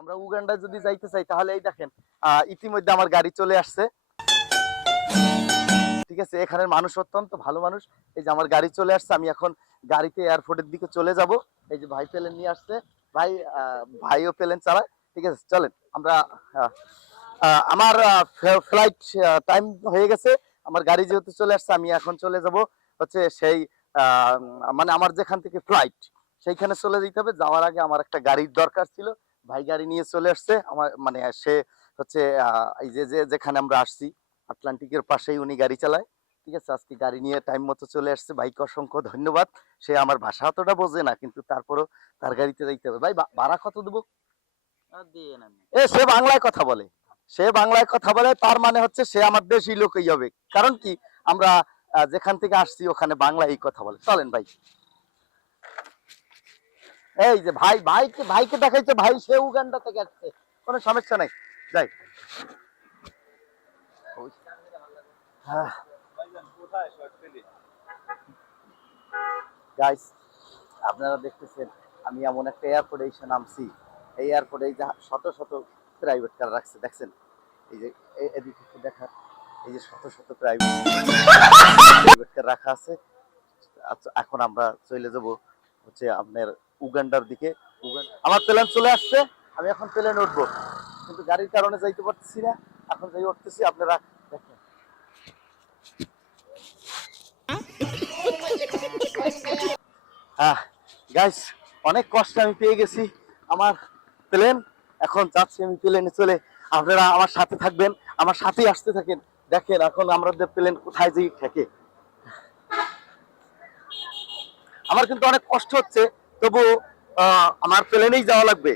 আমরা উগান্ডা যদি যাইতে চাই তাহলে এই দেখেন ইতিমধ্যে আমার গাড়ি চলে আসছে। ঠিক আছে, এখানের মানুষ অত্যন্ত ভালো মানুষ। এই যে আমার গাড়ি চলে আসছে, আমি এখন গাড়িতে এয়ারপোর্টের দিকে চলে যাব। এই যে ভাই প্লেন নিয়ে আসছে, ভাই ভাইও প্লেন চালায়। ঠিক আছে, চলেন আমরা আমার ফ্লাইট টাইম হয়ে গেছে। আমার গাড়ি যেহেতু চলে আসছে, আমি এখন চলে যাব হচ্ছে সেই মানে আমার যেখান থেকে ফ্লাইট সেইখানে চলে যেতে হবে। যাওয়ার আগে আমার একটা গাড়ির দরকার ছিল, ভাই গাড়ি নিয়ে চলে আসছে। আমার মানে সে হচ্ছে এই যে যেখানে আমরা আসছি আটলান্টিকের পাশেই উনি গাড়ি চালায়। ঠিক আছে, আজকে গাড়ি নিয়ে টাইম মতো চলে আসছে। ভাইকে অসংখ্য ধন্যবাদ। সে আমার ভাষা অতটা বোঝে না, কিন্তু তারপরও তার গাড়িতে যাইতে হবে। ভাই ভাড়া কত দেবো? সে বাংলায় কথা বলে, সে বাংলায় কথা বলে, তার মানে হচ্ছে সে আমার দেশি লোকই হবে। কারণ কি, আমরা যেখান থেকে আসছি ওখানে বাংলায় কথা বলে। চলেন ভাই। এই যে ভাই ভাইকে ভাইকে দেখাইছে, ভাই সে উগান্ডা থেকে আসছে, কোনো সমস্যা নাই। যাই। গাইস, আপনারা দেখতেছেন আমি এমন একটা এয়ারপোর্টে এসে নামছি। এই এয়ারপোর্টে এই যে শত শত প্রাইভেট কার রাখছে, দেখছেন? এই যে এদিকে একটু দেখা, এই যে শত শত প্রাইভেট কার রাখা আছে। আচ্ছা, এখন আমরা চলে যাব হচ্ছে আপনার উগান্ডার দিকে। আমার প্লেন চলে আসছে, আমি এখন প্লেনে উঠবো, কিন্তু গাড়ির কারণে যাইতে পারতেছি না। এখন যাই উঠতেছি, আপনারা দেখেন। গাইস, অনেক কষ্ট আমি পেয়ে গেছি আমার প্লেন। এখন যাচ্ছি আমি প্লেনে চলে। আপনারা আমার সাথে থাকবেন, আমার সাথেই আসতে থাকেন। দেখেন এখন আমাদের প্লেন কোথায় যেই ঠেকে। আমার কিন্তু অনেক কষ্ট হচ্ছে, তবু আমার প্লেনেই যাওয়া লাগবে।